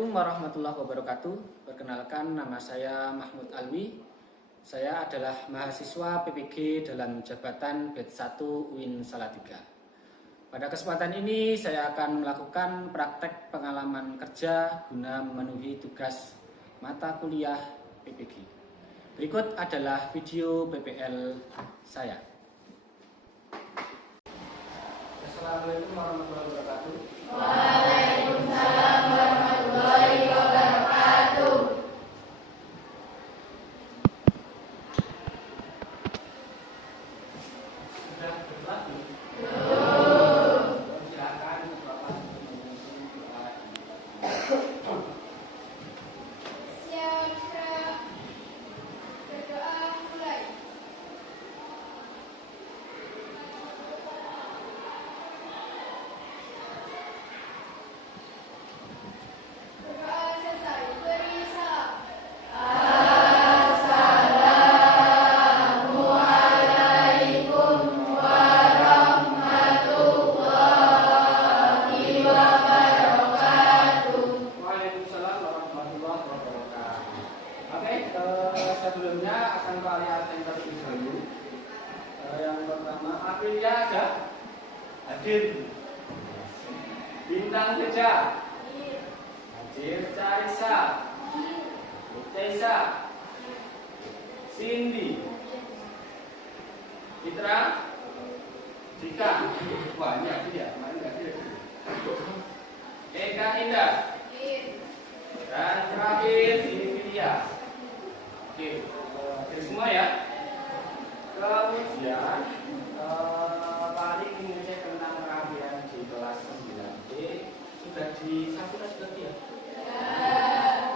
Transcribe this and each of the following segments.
Assalamualaikum warahmatullahi wabarakatuh. Perkenalkan, nama saya Mahmud Alwi. Saya adalah mahasiswa PPG dalam jabatan Batch 1 UIN Salatiga. Pada kesempatan ini saya akan melakukan praktek pengalaman kerja guna memenuhi tugas mata kuliah PPG. Berikut adalah video PPL saya. Assalamualaikum warahmatullahi wabarakatuh. Waalaikumsalam warahmatullahi wabarakatuh. Sudah berlatih? Belum. Silakan Bapak mengisi doa. Siap. Berdoa mulai. Berdoa selesai. Beri salam. Assalamualaikum warahmatullahi wabarakatuh. Waalaikumsalam warahmatullahi wabarakatuh. Oke, sebelumnya akan kalian terlebih dahulu. Yang pertama, Aprilia ada? Hadir. Bintang Gajah. Hadir. Caisa. Caisa. Cindy. Citra. Jika. Banyak dia. Kemarin nggak hadir. Eka Indah. Dan terakhir Silvia. Oke, semua ya. Kemudian paling mengecek tentang perapian di kelas 9D sudah disampaikan sudah ya?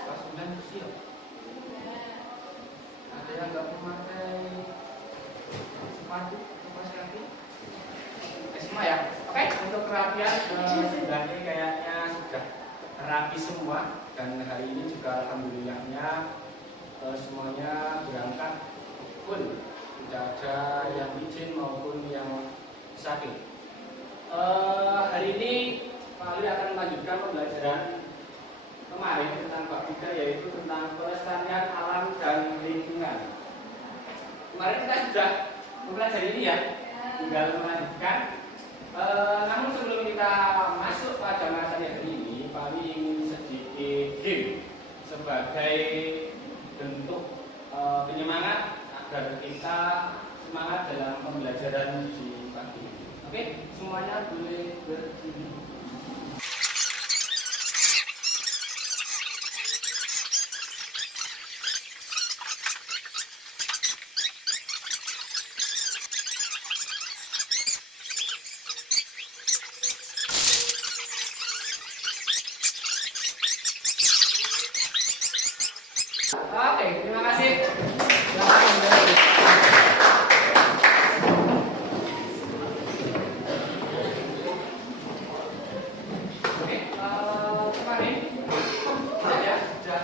Kelas 9 siap. Ada yang nggak memakai sepatu kaos kaki? Semua ya. Oke, untuk perapian 9D kayaknya sudah rapi semua. Dan hari ini juga alhamdulillahnya semuanya berangkat full, tidak ada yang izin maupun yang sakit. Hari ini Pak Ali akan melanjutkan pembelajaran kemarin tentang bab 3, yaitu tentang pelestarian alam dan lingkungan. Kemarin kita sudah mempelajari ini ya, tinggal melanjutkan. Namun sebelum kita masuk pada materi hari ini, Pak Ali ingin sedikit game sebagai bentuk penyemangat agar kita semangat dalam pembelajaran di pagi ini. Oke, semuanya boleh berdiri. Oke, terima kasih. Oke, kemarin ya sudah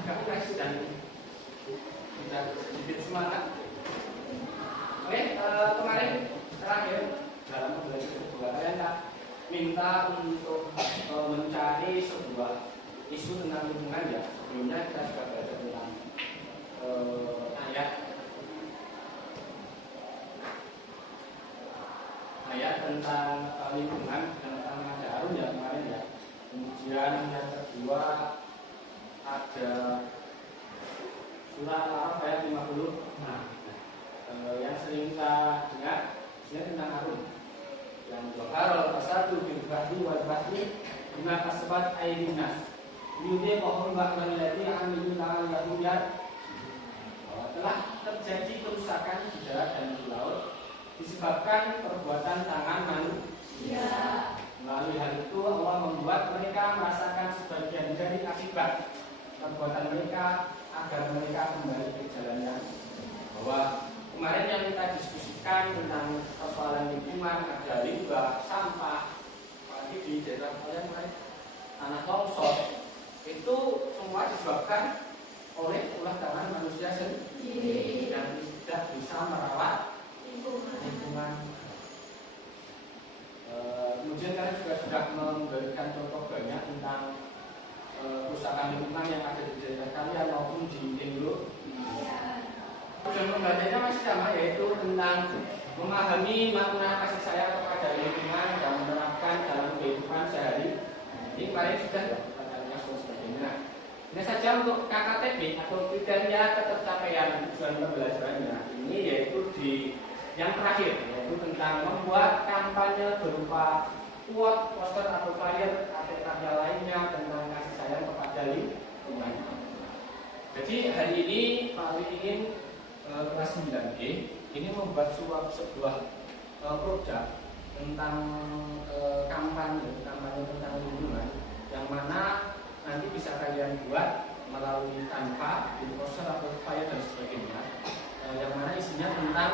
agak fresh dan sudah sedikit semangat. Oke, kemarin terakhir dalam pembelajaran kedua kalian minta untuk mencari sebuah isu tentang lingkungan ya. Sebelumnya kita sudah belajar tentang ayat tentang lingkungan tentang Harum ya kemarin ya. Kemudian yang kedua ada surat Al-Araf ayat 50. Nah, yang sering kita dengar tentang Harum. Yang Al fasadu fil bahri wal bahri bima kasabat aydin nas. Yudhe pohon bakal lagi amilun la'allahum telah terjadi kerusakan di darat dan di laut disebabkan perbuatan tangan manusia. Melalui hal itu Allah membuat mereka merasakan sebagian dari akibat perbuatan mereka agar mereka kembali ke jalannya. Bahwa kemarin yang kita diskusikan tentang persoalan lingkungan, ada limbah, sampah, apalagi di daerah kalian tanah longsor, itu semua disebabkan oleh ulah tangan manusia sendiri dan tidak bisa merawat lingkungan. Kemudian kalian juga sudah memberikan contoh banyak tentang pembelajarannya masih sama, yaitu tentang memahami makna kasih sayang kepada lingkungan dan menerapkan dalam kehidupan sehari. Ini kemarin sudah pertanyaannya sebagainya. Ini saja untuk KKTP atau kriteria ketercapaian tujuan pembelajarannya. Ini yaitu di yang terakhir, yaitu tentang membuat kampanye berupa quote, poster atau flyer atau karya lainnya tentang kasih sayang kepada lingkungan. Jadi hari ini Pak Ali ingin kelas 9B ini membuat sebuah produk tentang kampanye tentang lingkungan, yang mana nanti bisa kalian buat melalui Canva, di poster atau flyer dan sebagainya, yang mana isinya tentang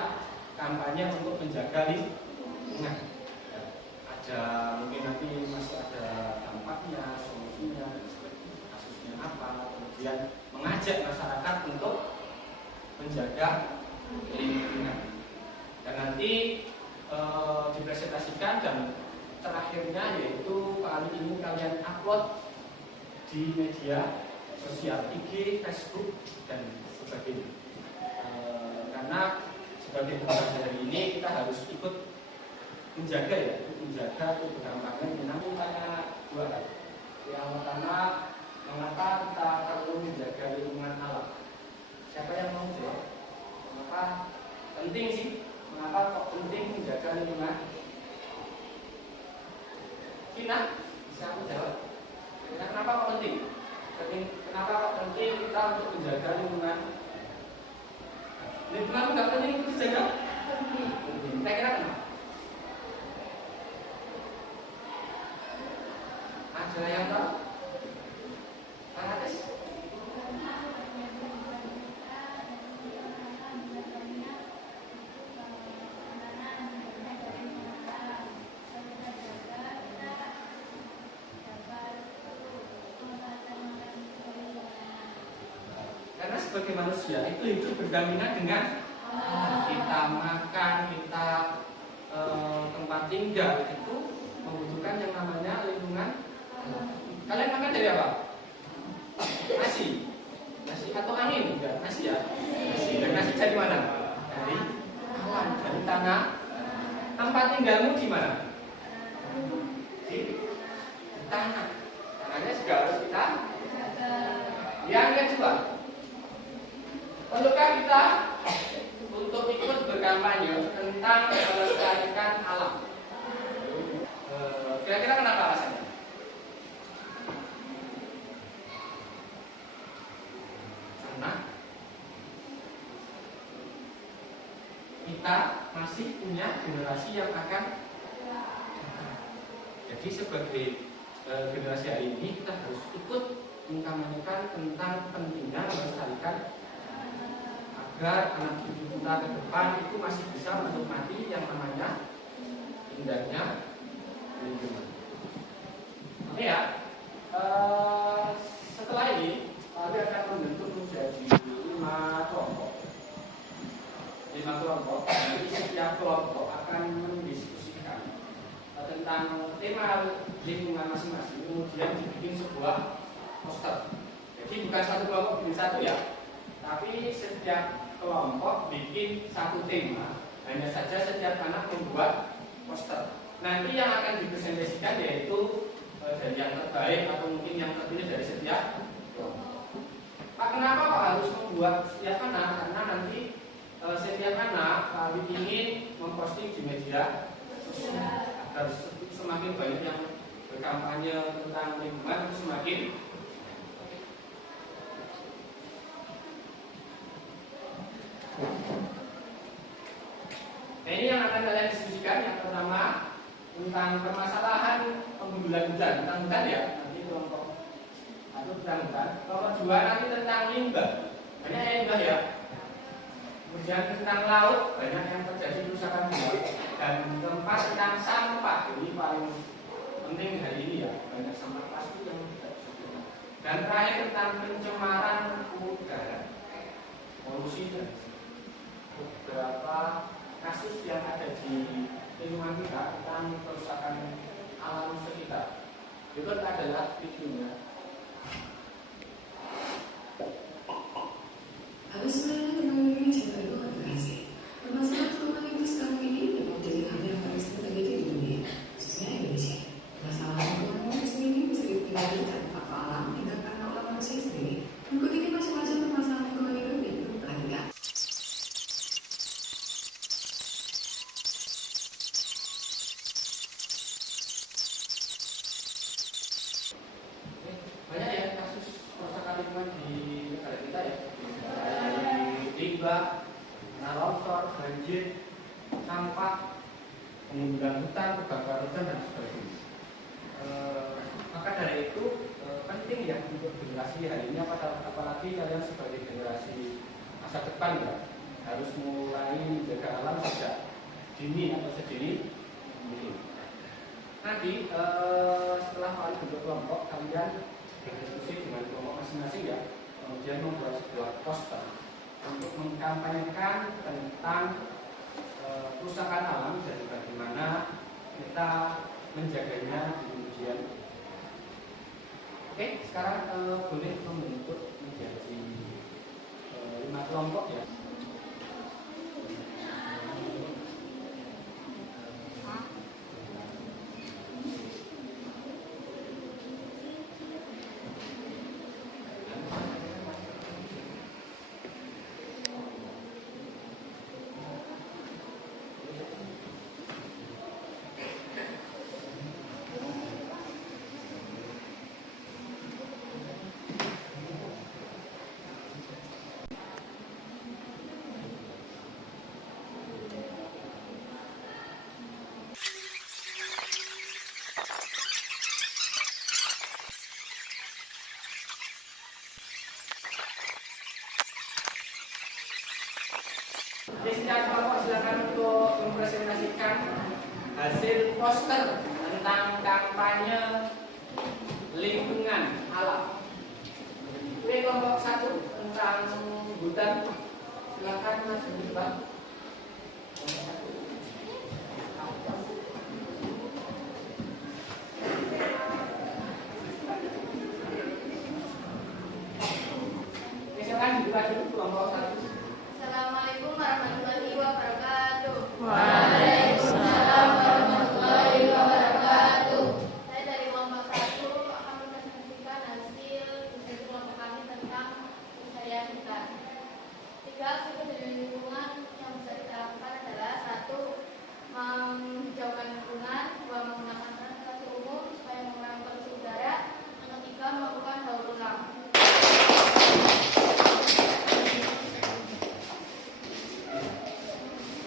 kampanye untuk menjaga lingkungan. Ada mungkin nanti masih ada dampaknya, solusinya dan sebagainya, kasusnya apa, kemudian mengajak masyarakat untuk menjaga lingkungan. Dan nanti dipresentasikan dan terakhirnya yaitu kali ini kalian upload di media sosial IG, Facebook dan sebagainya. Karena sebagai tugas hari ini kita harus ikut menjaga keberlangsungan ini. Nanti tanya dua hal. Yang pertama, mengapa kita perlu menjaga lingkungan alam? Siapa yang mau jawab? Mengapa penting sih? Mengapa kok penting menjaga lingkungan? Vina, bisa aku jawab? Kenapa kok penting? Kenapa kok penting kita untuk menjaga lingkungan? Lingkungan nggak penting untuk dijaga? Penting. Kira-kira kenapa? Ada yang tahu? Pak Hatis? Karena sebagai manusia itu hidup berdampingan dengan kita makan, kita tempat tinggal itu membutuhkan yang namanya lingkungan. Kalian makan dari apa? Nasi atau angin? Enggak, nasi ya. Nasi. Dan nasi dari mana? Dari alam, dari tanah. Tempat tinggalmu di mana? Di tanah. Tanahnya juga harus kita. Yang kedua, perlukah kita untuk ikut berkampanye tentang melestarikan alam? Kira-kira kenapa alasannya? Karena kita masih punya generasi yang akan datang. Jadi sebagai generasi hari ini kita harus ikut mengkampanyekan tentang pentingnya melestarikan agar anak cucu kita ke depan itu masih bisa menikmati yang namanya indahnya lingkungan. Oke ya. Setelah ini kami akan membentuk menjadi 5 kelompok. Jadi setiap kelompok akan mendiskusikan tentang tema lingkungan masing-masing, kemudian dibikin sebuah poster. Jadi bukan satu kelompok bikin satu ya, tapi setiap kelompok bikin satu tema. Hanya saja setiap anak membuat poster. Nanti yang akan dipresentasikan yaitu dari yang terbaik atau mungkin yang terpilih dari setiap kelompok. Pak, kenapa kok harus membuat setiap anak? Karena nanti setiap anak kami ingin memposting di media sosial agar semakin banyak yang berkampanye tentang lingkungan itu semakin. Nah, ini yang akan kalian diskusikan. Yang pertama tentang permasalahan penggundulan hutan, tentang hutan ya, nanti kelompok satu tentang hutan, kelompok 2 nanti tentang limbah, banyak yang limbah ya. Kemudian tentang laut, banyak yang terjadi kerusakan laut. Dan keempat tentang sampah, ini paling penting hari ini ya, banyak sampah plastik yang tidak bisa diolah. Dan terakhir tentang pencemaran udara, polusi dan beberapa kasus yang ada di lingkungan kita tentang kerusakan alam sekitar. Berikut adalah videonya. Habis sebenarnya teman-teman ini cerita itu kan longsor, banjir, sampah, penggunaan hutan, kebakaran hutan dan sebagainya. Maka dari itu penting ya untuk generasi hari ini, apalagi kalian sebagai generasi masa depan ya, harus mulai menjaga alam sejak dini atau sedini mungkin. Nanti setelah kalian bentuk kelompok, kalian berdiskusi dengan kelompok masing-masing ya, kemudian membuat sebuah poster untuk mengkampanyekan tentang kerusakan alam dan bagaimana kita menjaganya di kemudian. Oke, sekarang boleh membentuk menjadi 5 kelompok ya. Secara kelompok silakan untuk mempresentasikan hasil poster tentang kampanye lingkungan alam. Oke, kelompok 1 tentang hutan, silakan Mas Bang. Silakan dibuka dulu kelompok 1. Assalamualaikum warahmatullahi wabarakatuh. Waalaikumsalam warahmatullahi wabarakatuh. Saya dari kelompok 1 akan mempresentasikan hasil diskusi kelompok kami tentang pencarian hutan. 3 aksi peduli lingkungan yang bisa kita lakukan adalah 1. Menghijaukan lingkungan, 2. Menggunakan transportasi umum supaya mengurangi polusi udara, yang 3. Melakukan daur ulang.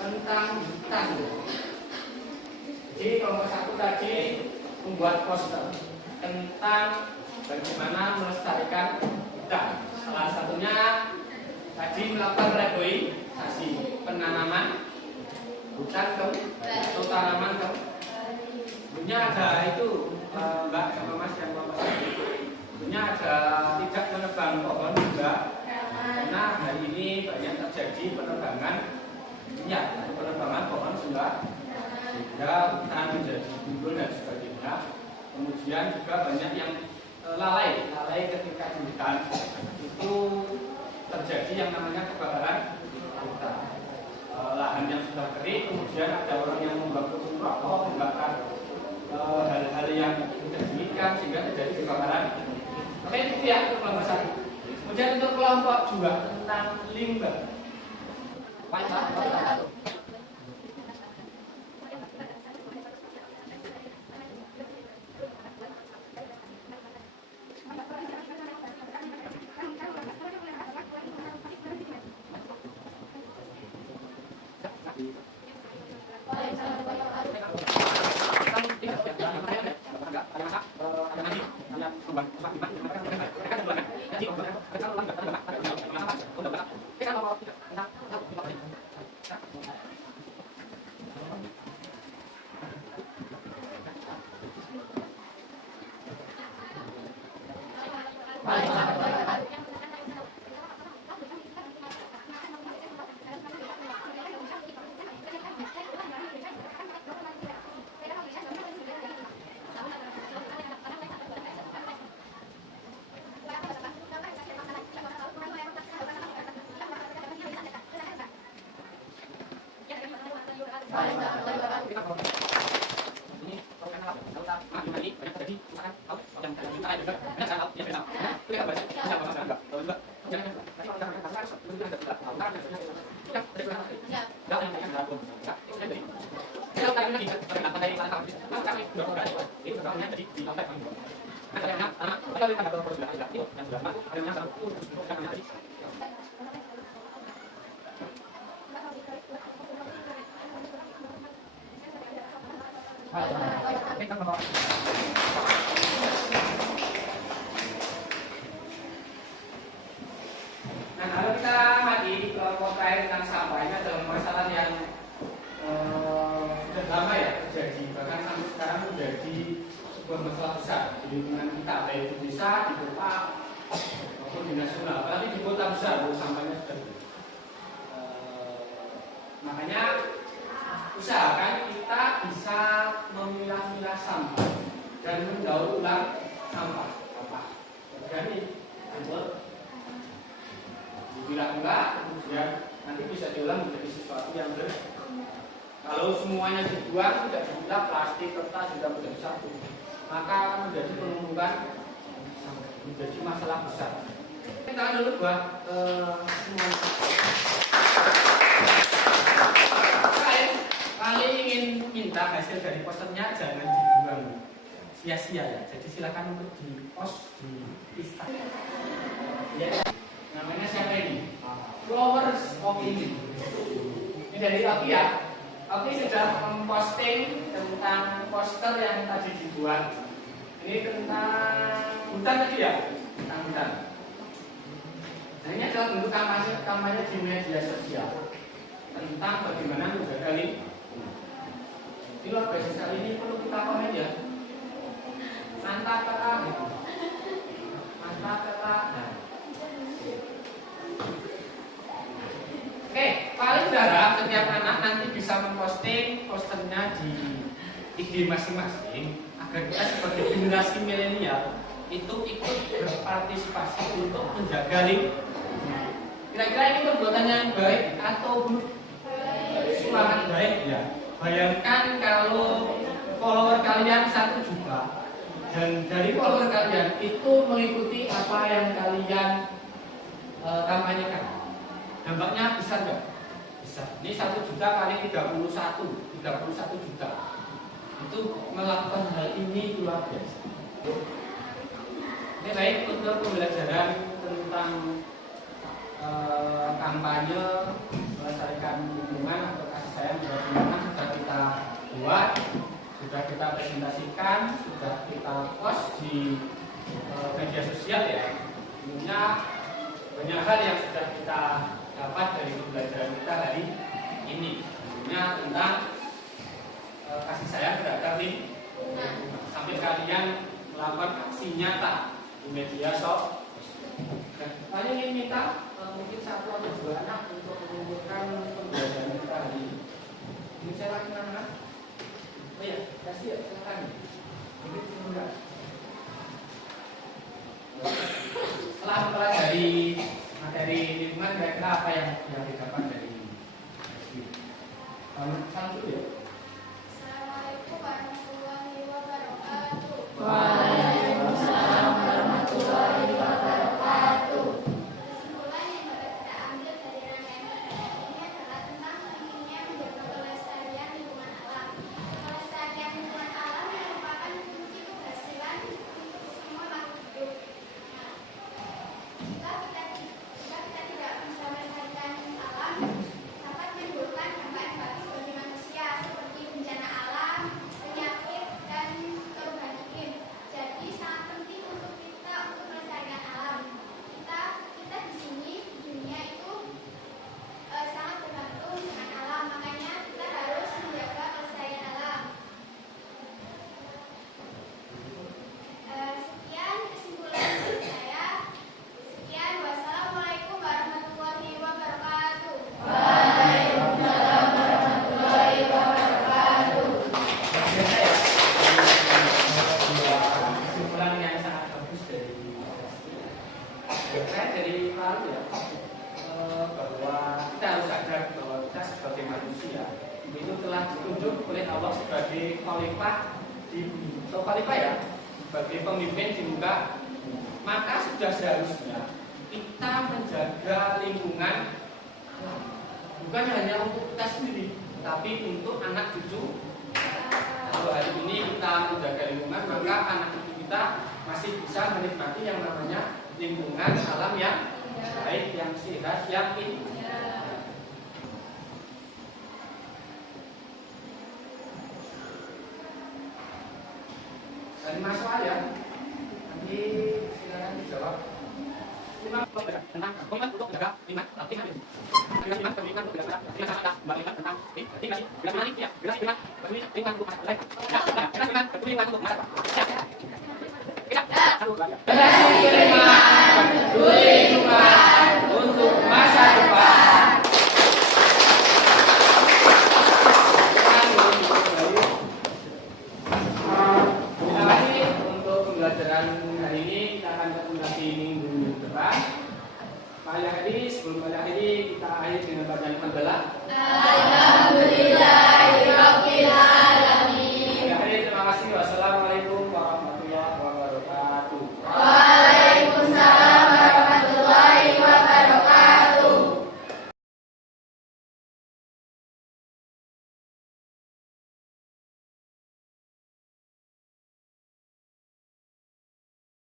Tentang hutan. Jadi kelompok 1 tadi membuat poster tentang bagaimana melestarikan hutan. Salah satunya tadi melakukan reboisasi, penanaman hutan atau tanaman. Sebenarnya ada itu Mbak sama Mas yang kelompok 1. Sebenarnya ada tidak menebang pohon juga, karena hari ini banyak terjadi penebangan pohon sehingga hutan menjadi gundul dan sebagainya. Kemudian juga banyak yang lalai ketika di hutan itu terjadi yang namanya kebakaran hutan. Lahan yang sudah kering, kemudian ada orang yang membakar rokok, membakar hal-hal yang tidak diinginkan sehingga terjadi kebakaran. Oke, itu ya untuk kelompok 1. Kemudian untuk kelompok 2 tentang limbah. Nah, kalau kita mati kelompok terakhir tentang sampah ini adalah masalah yang sudah lama ya terjadi, bahkan sampai sekarang menjadi sebuah masalah besar di lingkungan kita, baik itu desa, di kota, maupun di nasional. Apalagi di kota besar, sampahnya sudah. Makanya usahakan kita bisa memilah-milah sampah dan mendaur ulang sampah. Organik, dipilah-pilah, kemudian nanti bisa diolah menjadi sesuatu yang kalau semuanya dibuang, tidak dipilah, plastik, kertas juga menjadi satu, maka akan menjadi penumpukan, menjadi masalah besar. Kita dulu buat semua. Kalian ingin minta hasil dari posternya jangan dibuang sia-sia ya. Jadi silakan untuk di post di Instagram. Ya. Namanya siapa ini? Flowers Opini. Ini dari Oki ya. Oki sudah memposting tentang poster yang tadi dibuat. Ini tentang hutan tadi ya, tentang hutan. Nah, ini adalah bentuk kampanye di media sosial tentang bagaimana menjaga lingkungan. Ini luar biasa sekali, ini perlu kita komen ya. Mantap kakak, mantap kakak. Nah. Oke, paling berharap setiap anak nanti bisa memposting posternya di IG masing-masing agar kita sebagai generasi milenial itu ikut berpartisipasi untuk menjaga lingkungan. Kira-kira ini perbuatan yang baik atau buruk? Sangat baik ya. Bayangkan kalau follower kalian 1 juta dan dari follower kalian itu mengikuti apa yang kalian kampanyekan. Dampaknya besar nggak? Besar. Ini 1 juta kali 31 juta. Itu melakukan hal ini luar biasa. Ini baik untuk pembelajaran tentang kampanye melestarikan lingkungan atau kasih sayang terhadap lingkungan sudah kita buat, sudah kita presentasikan, sudah kita post di media sosial ya. Tentunya banyak hal yang sudah kita dapat dari pembelajaran kita hari ini. Tentunya tentang kasih sayang terhadap lingkungan. Sampai kalian melakukan aksi nyata di media sosial. Kalian ingin minta mungkin 1 atau 2 anak untuk mengumpulkan pembelajaran kita hari ini. Ini saya lagi anak. Oh ya, kasih ya, silakan. Mungkin sebentar. Setelah mempelajari materi lingkungan, kira-kira apa yang didapat dari ini? Salam dulu ya. Assalamualaikum warahmatullahi wabarakatuh. Waalaikumsalam warahmatullahi wabarakatuh. Kesimpulan yang dapat kita ambil dari rangkaian materi ini adalah tentang pentingnya menjaga kelestarian lingkungan alam. Kelestarian lingkungan alam merupakan kunci keberhasilan untuk semua makhluk hidup. Jika kita tidak bisa melestarikan alam, dapat menimbulkan dampak yang bagus bagi manusia seperti bencana alam, penyakit, dan perubahan iklim. Jadi sangat penting untuk kita untuk melestarikan alam. Kita di sini di dunia itu sangat bergantung dengan alam, makanya kita harus menjaga kelestarian alam. Sekian kesimpulan dari saya. Sekian, wassalamualaikum warahmatullahi wabarakatuh. Waalaikumsalam warahmatullahi wabarakatuh. Biasa ya. Kesimpulan yang sangat bagus dari saya dari lalu ya, bahwa kita harus sadar bahwa kita sebagai manusia itu telah ditunjuk oleh Allah sebagai khalifah di bumi. So, khalifah ya, sebagai pemimpin di muka, maka sudah seharusnya kita menjaga lingkungan alam. Bukan hanya untuk kita sendiri, tapi untuk anak cucu. Kalau hari ini kita menjaga lingkungan, maka anak cucu kita masih bisa menikmati yang namanya lingkungan alam yang baik, yang sehat, yang indah. 5 soal ya. Nanti silakan dijawab. 5 tentang komitmen untuk menjaga lingkungan tentang untuk masa depan. Terima kasih untuk pembelajaran hari ini. Kita akan ketemu lagi minggu depan. Sebelum kali ini kita akhiri dengan bacaan hamdalah.